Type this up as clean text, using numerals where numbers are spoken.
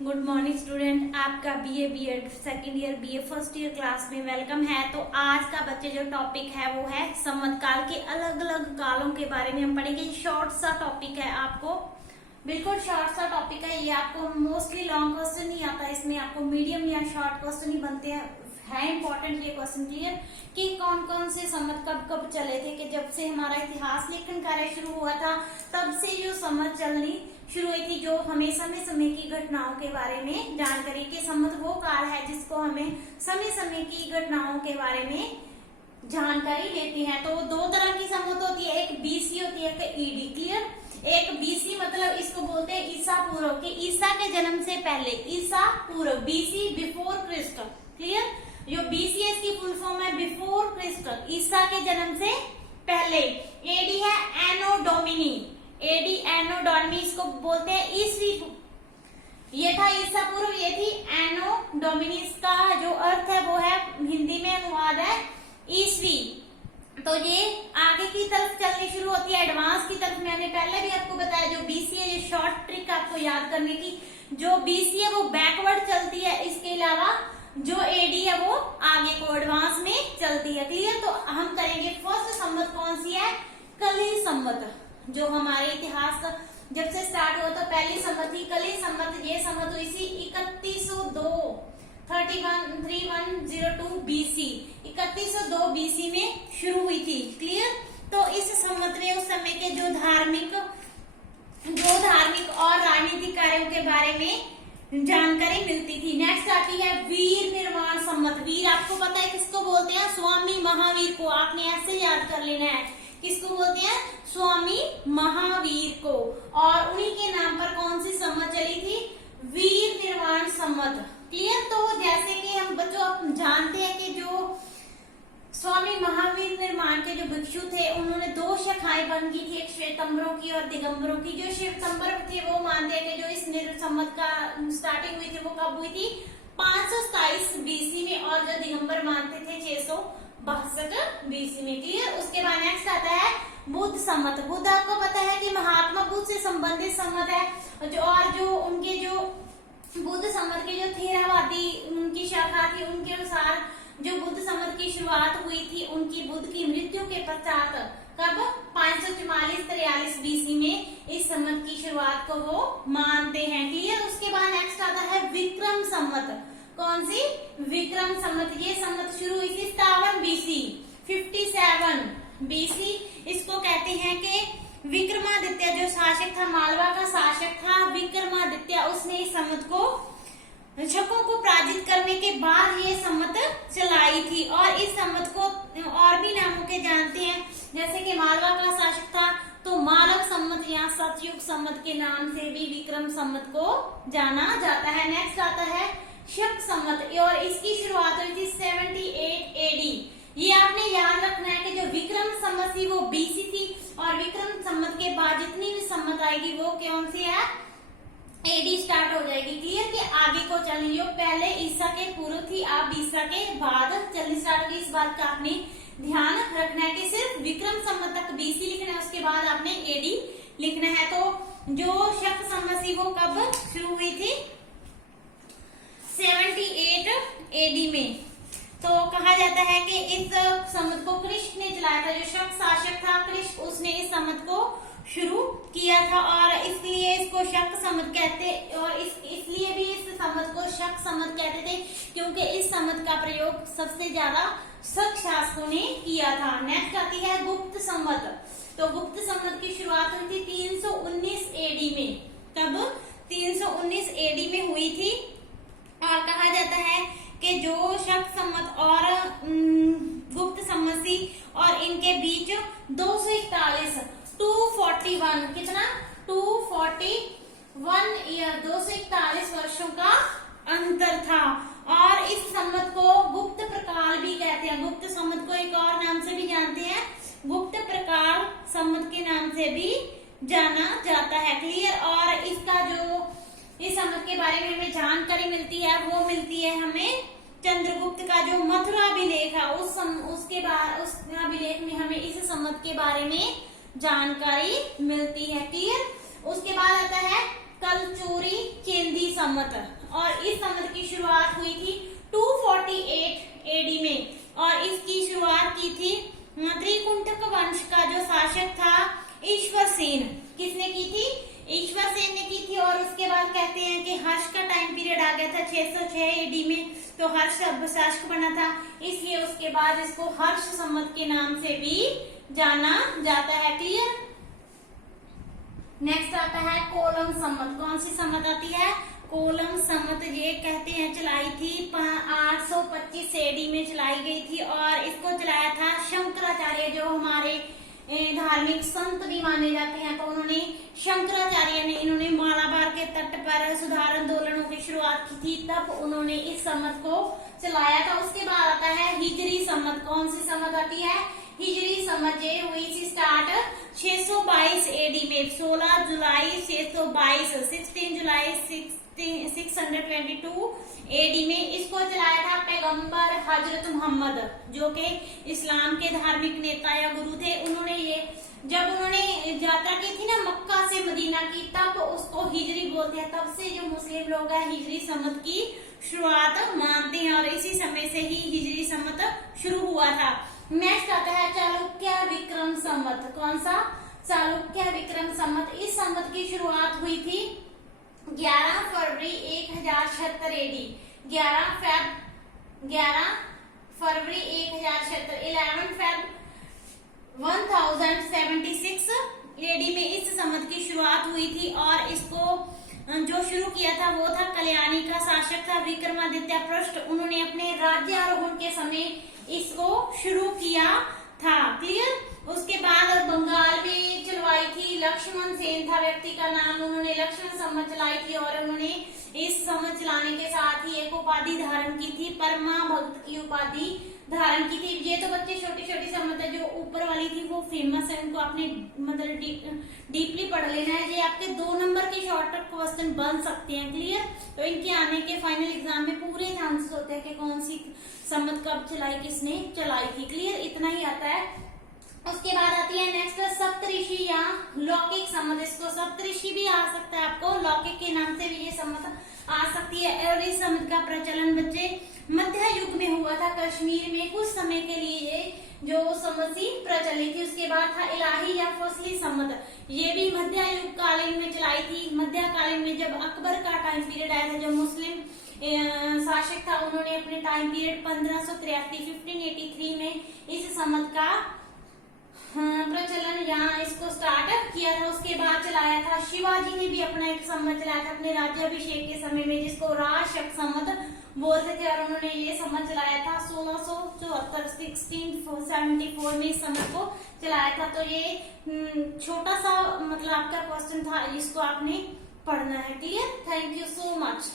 Good morning student, आपका BA BEd second year BA first year class में welcome है। तो आज का बच्चे जो टॉपिक है वो है संवत काल के अलग अलग कालों के बारे में हम पढ़ेंगे। शॉर्ट सा टॉपिक है, आपको बिल्कुल शॉर्ट सा टॉपिक है। ये आपको मोस्टली लॉन्ग क्वेश्चन नहीं आता, इसमें आपको मीडियम या शॉर्ट क्वेश्चन ही बनते हैं। है इंपॉर्टेंट ये क्वेश्चन क्लियर कि कौन कौन से संवत कब कब चले थे, कि जब से हमारा इतिहास लेखन कार्य शुरू हुआ था तब से जो संवत चलनी शुरू हुई थी, जो हमें समय समय की घटनाओं के बारे में जानकारी के संवत वो काल है जिसको हमें समय समय की घटनाओं के बारे में जानकारी लेती है। तो दो तरह की संवत होती है, एक बीसी होती है, एक ईडी क्लियर। एक बीसी मतलब इसको बोलते हैं ईसा पूर्व, के ईसा के जन्म से पहले, ईसा पूर्व, बीसी बिफोर क्रिस्ट क्लियर। जो बीसी है इसकी फुल फॉर्म है बिफोर क्रिस्ट, ईसा के जन्म से पहले। एडी है एनो डोमिनी, एडी एनो डोमिनी इसको बोलते हैं ईसवी। ये था ईसा पूर्व, ये थी एनो डोमिनी। इसका जो अर्थ है वो है हिंदी में अनुवाद है ईसवी। तो ये आगे की तरफ चलनी शुरू होती है, एडवांस की तरफ। मैंने पहले भी आपको बताया जो बीसी है, ये शॉर्ट ट्रिक आपको याद करने की, जो बीसी है वो बैकवर्ड चलती है, इसके अलावा जो एडी है वो आगे को एडवांस में चलती है क्लियर। तो हम करेंगे फर्स्ट संवत कौन सी है, कली संवत। जो हमारे इतिहास का जब से स्टार्ट हुआ तो पहली संवत थी कली संवत। ये संवत हुई थी 3102 बीसी, 3102 बीसी में शुरू हुई थी क्लियर। तो इस संवत में उस समय के जो धार्मिक और राजनीतिक कार्यों के बारे में जानकारी मिलती थी। नेक्स्ट आती है वीर निर्माण संवत। वीर आपको पता है किसको बोलते हैं, स्वामी महावीर को। आपने ऐसे याद कर लेना है, किसको बोलते हैं, स्वामी महावीर को। और उन्हीं के नाम पर कौन सी संवत चली थी, वीर निर्माण संवत क्लियर। तो जैसे कि हम बच्चों आप जानते हैं कि जो स्वामी महावीर निर्माण के जो भिक्षु थे उन्होंने दो शाखाएं बन की थी, एक श्वेतंबरों की और दिगंबरों की। जो श्वेतंबर थे वो मानते हैं कि जो इस संवत का स्टार्टिंग हुई थी वो कब हुई थी, 527 बीसी में। और जो दिगंबर मानते थे 662 बीसी में क्लियर। उसके बाद नेक्स्ट आता है बुद्ध संवत। बुद्ध आपको पता है कि महात्मा बुद्ध से संबंधित संवत है। और जो उनके जो बुद्ध संवत के जो थेरावादी उनकी शाखा थी, उनके अनुसार जो बुद्ध संवत की शुरुआत हुई थी उनकी बुद्ध की मृत्यु के पश्चात कब 544-43 बीसी में इस संवत की शुरुआत को वो मानते हैं क्लियर। उसके बाद नेक्स्ट आता है विक्रम संवत। कौन सी, विक्रम संवत। ये संवत शुरू हुई थी 57 बीसी, 57 बीसी। इसको कहते हैं कि विक्रमादित्य जो शासक था, मालवा का शासक था विक्रमादित्य, उसने इस संवत को शकों को पराजित करने के बाद ये संवत चलाई थी। और इस संवत को और भी नामों के जानते हैं, जैसे कि मालवा का शासक था तो मालव संवत या सतयुग संवत के नाम से भी विक्रम संवत को जाना जाता है। नेक्स्ट आता है शक संवत, और इसकी शुरुआत हुई थी 78 एडी। ये आपने याद रखना है कि जो विक्रम संवत थी वो बीसी थी, और विक्रम संवत के बाद जितनी भी संवत आएगी वो कौन सी है, एडी स्टार्ट हो जाएगी क्लियर। कि आगे को चलनी, जो पहले ईसा के पूर्व थी अब ईसा के बाद चलनी स्टार्ट होगी। इस बात का आपने ध्यान रखना है कि सिर्फ विक्रम संवत तक बीसी लिखना है, उसके बाद आपने एडी लिखना है। तो जो शक संवत थी वो कब शुरू हुई थी, 78 एडी में। तो कहा जाता है कि इस संवत को कृष्ण ने चलाया था। जो शक शासक था कृष्ण, उसने इस संवत को शुरू किया था, और इसलिए इसको शक संवत कहते। और इसलिए भी इस संवत को शक संवत कहते थे क्योंकि इस संवत का प्रयोग सबसे ज्यादा शक शासकों ने किया था। नेक्स्ट आती है गुप्त संवत। तो गुप्त संवत की शुरुआत हुई थी 319 एडी में। कब, 319 एडी में हुई थी। और कहा जाता है कि जो शक संवत और गुप्त संवत थी और इनके बीच 241 कितना, 241 ईयर, 241 वर्षों का अंतर था। और इस संवत को गुप्त प्रकाल भी कहते हैं। गुप्त संवत को एक और नाम से भी जानते हैं, गुप्त प्रकाल संवत के नाम से भी जाना जाता है क्लियर। और इसका जो इस संवत के बारे में हमें जानकारी मिलती है वो मिलती है हमें चंद्रगुप्त का जो मथुरा अभिलेख है उसके बाद उस अभिलेख में हमें इस संवत के बारे में जानकारी मिलती है क्लियर। उसके बाद आता है कलचूरी चेंदी संवत। सम्मत, और इस सम्मत की शुरुआत हुई थी 248 एडी में, और इसकी शुरुआत की थी त्रिकुंटक वंश का जो शासक था ईश्वर सेन। किसने की थी? ईश्वर सेन ने की थी। और उसके बाद कहते हैं कि हर्ष का टाइम पीरियड आ गया था 606 एडी में, तो हर्ष शासक बना था, इसलिए उसके बाद इसको हर्ष सम्मत के नाम से भी जाना जाता है। क्लियर? नेक्स्ट आता है कोलम सम्मत। कौन सी सम्मत आती है? कोलम सम्मत। ये कहते हैं चलाई थी 825 एडी में चलाई गई थी, और इसको चलाया था शंकराचार्य, जो हमारे धार्मिक संत भी माने जाते हैं। तो उन्होंने शंकराचार्य ने इन्होंने मालाबार के तट पर सुधार आंदोलनों की शुरुआत की थी, तब उन्होंने इस सम्मत को चलाया था। उसके बाद आता है हिजरी सम्मत। कौन सी सम्मत आती है? हिजरी सम्मत। ये हुई थी स्टार्ट 622 एडी में, 16 जुलाई 622, 16 जुलाई 622 एडी में इसको चलाया था पैगंबर हजरत मोहम्मद, जो कि इस्लाम के धार्मिक नेता या गुरु थे। उन्होंने ये जब उन्होंने यात्रा की थी ना मक्का से मदीना की, तब उसको हिजरी बोलते हैं। तब से जो मुस्लिम लोग हैं हिजरी सम्मत की शुरुआत मानते हैं, और इसी समय से ही हिजरी सम्मत शुरू हुआ था। नेक्स्ट आता है चालुक्य विक्रम सम्मत। कौन सा? चालुक्य विक्रम सम्मत। इस सम्मत की शुरुआत हुई थी 11 फरवरी 1076 एडी, 11 फरवरी 1076, 11 फेब 1076 एडी में इस सम्मत की शुरुआत हुई थी। और इसको जो शुरू किया था वो था कल्याणी का शासक था विक्रमादित्य पृष्ठ। उन्होंने अपने राज्यारोहण के समय इसको शुरू किया था। क्लियर? उसके बाद बंगाल में चलवाई थी लक्ष्मण सेन था व्यक्ति का नाम, उन्होंने लक्ष्मण सम्मत चलाई थी, और उन्होंने इस सम्मत चलाने के साथ ही एक उपाधि धारण की थी, परमा भक्त की उपाधि धारण की थी। ये तो बच्चे छोटी छोटी सम्मत है, जो ऊपर वाली थी वो फेमस है, उनको आपने मतलब डीपली पढ़ लेना है। ये आपके 2 नंबर के शॉर्ट क्वेश्चन बन सकते हैं। क्लियर? तो इनके आने के फाइनल एग्जाम में पूरे चांसेस होते हैं कि कौन सी सम्मत कब चलाई, किसने चलाई थी। क्लियर? इतना ही आता है। उसके बाद आती है नेक्स्ट सप्तऋषि या लौकिक सम्मत। इसको सप्तऋषि भी आ सकता है, आपको लौकिक के नाम से भी ये सम्मत आ सकती है। और इस सम्मत का प्रचलन बच्चे मध्य युग में हुआ था, कश्मीर में कुछ समय के लिए ये जो सम्मत प्रचलित थी। उसके बाद था इलाही या फसली सम्मत। ये भी मध्य युग कालीन में चलाई थी। मध्यकालीन में जब अकबर का टाइम पीरियड आया था, जो मुस्लिम शासक था, उन्होंने अपने टाइम पीरियड 1583 में इस सम्मत का प्रचलन यहाँ इसको स्टार्ट किया था। उसके बाद चलाया था शिवाजी ने भी अपना एक सम्मत चलाया था अपने राज्याभिषेक के समय में, जिसको राजशक सम्मत बोलते थे, और उन्होंने ये सम्मत चलाया था 1674 में इस सम्मत को चलाया था। तो ये छोटा सा मतलब आपका क्वेश्चन था, इसको आपने पढ़ना है। Clear? Thank you so much.